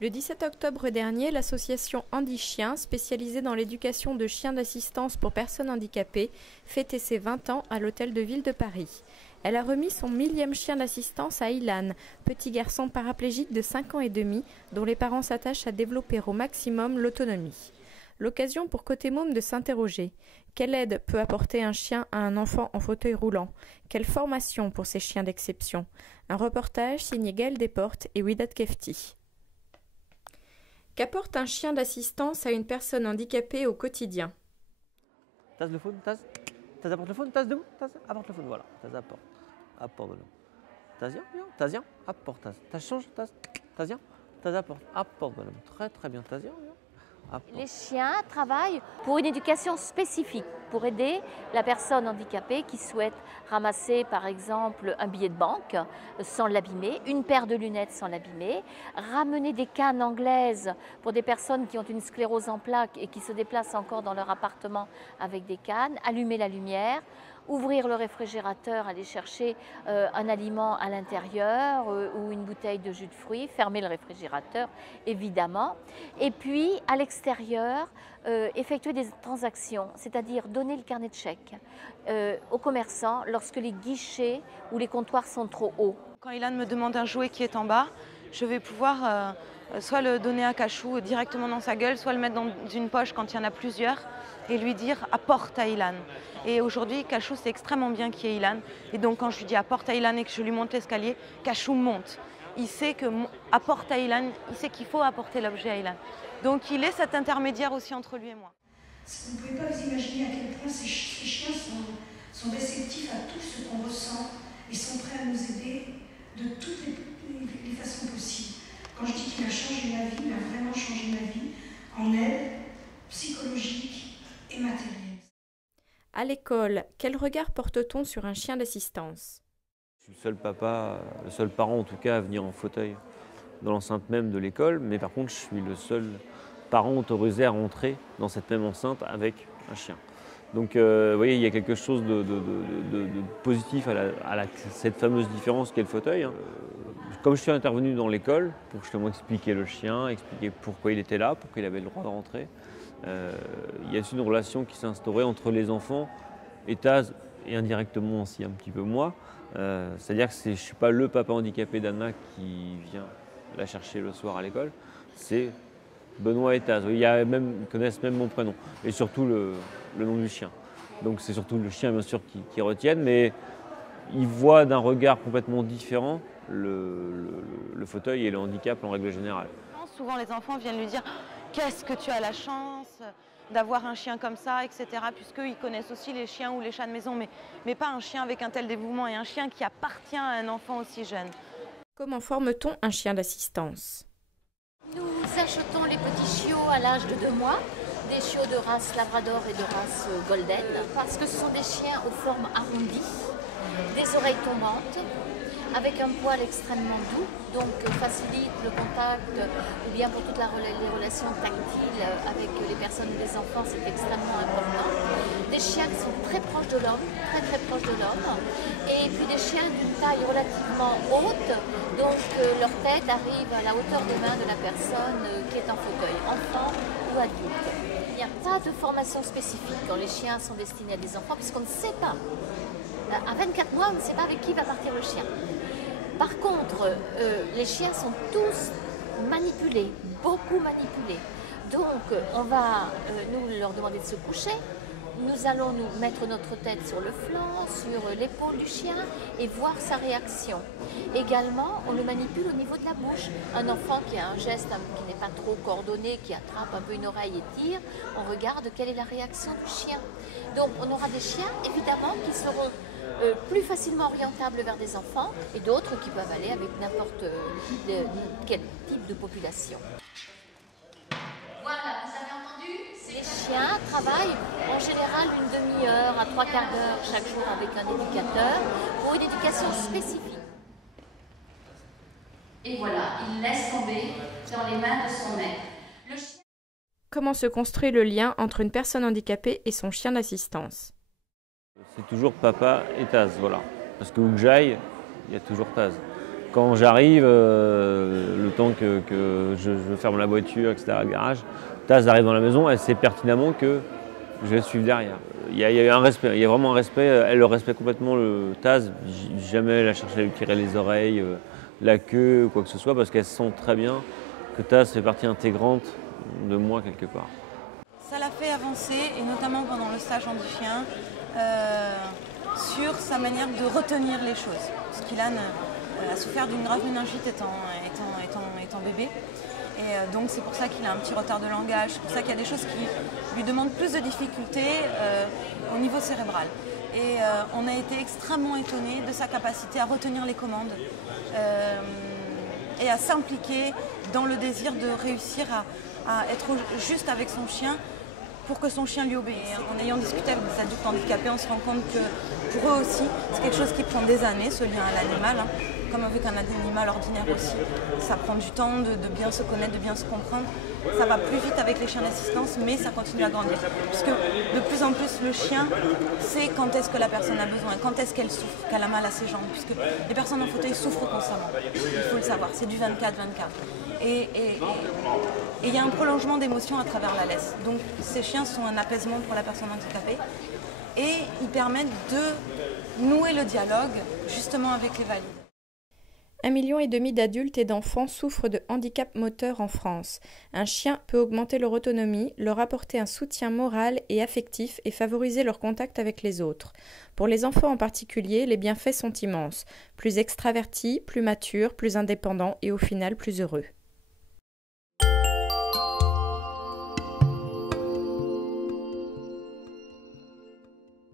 Le 17 octobre dernier, l'association Handi Chien, spécialisée dans l'éducation de chiens d'assistance pour personnes handicapées, fêtait ses 20 ans à l'Hôtel de Ville de Paris. Elle a remis son 1000e chien d'assistance à Ilan, petit garçon paraplégique de 5 ans et demi, dont les parents s'attachent à développer au maximum l'autonomie. L'occasion pour Côté Môme de s'interroger. Quelle aide peut apporter un chien à un enfant en fauteuil roulant? Quelle formation pour ces chiens d'exception? Un reportage signé Gaël Desportes et Ouidat Kefti. Qu'apporte un chien d'assistance à une personne handicapée au quotidien? Taz le phone, Taz. Taz apporte le phone, Taz de où? Taz apporte le phone, voilà. Taz apporte. Apporte de l'eau. Taz viens, Taz viens, apporte Taz. Taz change, Taz. Taz viens, Taz apporte. Apporte de l'eau. Très très bien, Taz viens. Les chiens travaillent pour une éducation spécifique, pour aider la personne handicapée qui souhaite ramasser par exemple un billet de banque sans l'abîmer, une paire de lunettes sans l'abîmer, ramener des cannes anglaises pour des personnes qui ont une sclérose en plaques et qui se déplacent encore dans leur appartement avec des cannes, allumer la lumière, ouvrir le réfrigérateur, aller chercher un aliment à l'intérieur ou une bouteille de jus de fruits, fermer le réfrigérateur évidemment, et puis à l'extérieur effectuer des transactions, c'est-à-dire donner le carnet de chèques aux commerçants lorsque les guichets ou les comptoirs sont trop hauts. Quand Ilan me demande un jouet qui est en bas, je vais pouvoir soit le donner à Cachou directement dans sa gueule, soit le mettre dans une poche quand il y en a plusieurs et lui dire apporte à Ilan. Et aujourd'hui, Cachou sait extrêmement bien qui est Ilan. Et donc quand je lui dis apporte à Ilan et que je lui monte l'escalier, Cachou monte. Il sait que apporte à Ilan, il sait qu'il faut apporter l'objet à Ilan. Donc il est cet intermédiaire aussi entre lui et moi. Vous ne pouvez pas vous imaginer à quel point ces chiens sont réceptifs à tout ce qu'on ressent et sont prêts à nous aider de toutes les façons possibles. Quand je dis qu'il a changé ma vie, il a vraiment changé ma vie en aide psychologique et matérielle. À l'école, quel regard porte-t-on sur un chien d'assistance? Je suis le seul papa, le seul parent en tout cas à venir en fauteuil dans l'enceinte même de l'école, mais par contre je suis le seul parent autorisé à rentrer dans cette même enceinte avec un chien. Donc vous voyez, il y a quelque chose de positif à cette fameuse différence qu'est le fauteuil. Comme je suis intervenu dans l'école pour justement expliquer le chien, expliquer pourquoi il était là, pourquoi il avait le droit de rentrer, il y a aussi une relation qui s'est instaurée entre les enfants et Taz, et indirectement aussi un petit peu moi. C'est-à-dire que je ne suis pas le papa handicapé d'Anna qui vient la chercher le soir à l'école, c'est Benoît et Taz. Ils connaissent même mon prénom et surtout le nom du chien. Donc c'est surtout le chien bien sûr qui retiennent, mais ils voient d'un regard complètement différent le fauteuil et le handicap en règle générale. Souvent les enfants viennent lui dire « Qu'est-ce que tu as la chance d'avoir un chien comme ça, etc. » Puisqu'ils connaissent aussi les chiens ou les chats de maison, mais pas un chien avec un tel dévouement et un chien qui appartient à un enfant aussi jeune. Comment forme-t-on un chien d'assistance? Nous achetons les petits chiots à l'âge de 2 mois, des chiots de race labrador et de race golden, parce que ce sont des chiens aux formes arrondies, des oreilles tombantes, avec un poil extrêmement doux, donc facilite le contact, ou bien pour toutes les relations tactiles avec les personnes et les enfants, c'est extrêmement important. Des chiens qui sont très proches de l'homme, très très proches de l'homme, et puis des chiens d'une taille relativement haute, donc leur tête arrive à la hauteur des mains de la personne qui est en fauteuil, enfant ou adulte. Il n'y a pas de formation spécifique quand les chiens sont destinés à des enfants, puisqu'on ne sait pas. À 24 mois, on ne sait pas avec qui va partir le chien. Par contre, les chiens sont tous manipulés, beaucoup manipulés. Donc, on va nous leur demander de se coucher. Nous allons nous mettre notre tête sur le flanc, sur l'épaule du chien et voir sa réaction. Également, on le manipule au niveau de la bouche. Un enfant qui a un geste qui n'est pas trop coordonné, qui attrape un peu une oreille et tire, on regarde quelle est la réaction du chien. Donc, on aura des chiens, évidemment, qui seront plus facilement orientables vers des enfants et d'autres qui peuvent aller avec n'importe quel type de population. Voilà, vous avez entendu? Les chiens travaillent en général une demi-heure à 3/4 d'heure chaque jour avec un éducateur pour une éducation spécifique. Et voilà, il laisse tomber dans les mains de son maître. Comment se construit le lien entre une personne handicapée et son chien d'assistance? C'est toujours papa et Taz, voilà. Parce que où que j'aille, il y a toujours Taz. Quand j'arrive, le temps que je ferme la voiture, etc., le garage, Taz arrive dans la maison, elle sait pertinemment que je vais suivre derrière. Il y a un respect, il y a vraiment un respect. Elle le respecte complètement, le Taz. Jamais elle a cherché à lui tirer les oreilles, la queue ou quoi que ce soit, parce qu'elle sent très bien que Taz fait partie intégrante de moi quelque part. Ça l'a fait avancer, et notamment pendant le stage Handi-Chien, sur sa manière de retenir les choses. Parce qu'Ilan a souffert d'une grave méningite étant bébé. Et donc c'est pour ça qu'il a un petit retard de langage, c'est pour ça qu'il y a des choses qui lui demandent plus de difficultés au niveau cérébral. Et on a été extrêmement étonnés de sa capacité à retenir les commandes et à s'impliquer dans le désir de réussir à être juste avec son chien pour que son chien lui obéisse. En ayant discuté avec des adultes handicapés, on se rend compte que pour eux aussi, c'est quelque chose qui prend des années, ce lien à l'animal, hein, comme avec un animal ordinaire aussi. Ça prend du temps de bien se connaître, de bien se comprendre. Ça va plus vite avec les chiens d'assistance, mais ça continue à grandir. Puisque de plus en plus, le chien sait quand est-ce que la personne a besoin, quand est-ce qu'elle souffre, qu'elle a mal à ses jambes. Puisque les personnes en fauteuil souffrent constamment, il faut le savoir, c'est du 24-24. Et il y a un prolongement d'émotions à travers la laisse. Donc ces chiens sont un apaisement pour la personne handicapée et ils permettent de nouer le dialogue justement avec les valides. 1,5 million d'adultes et d'enfants souffrent de handicap moteur en France. Un chien peut augmenter leur autonomie, leur apporter un soutien moral et affectif et favoriser leur contact avec les autres. Pour les enfants en particulier, les bienfaits sont immenses. Plus extravertis, plus matures, plus indépendants et au final plus heureux.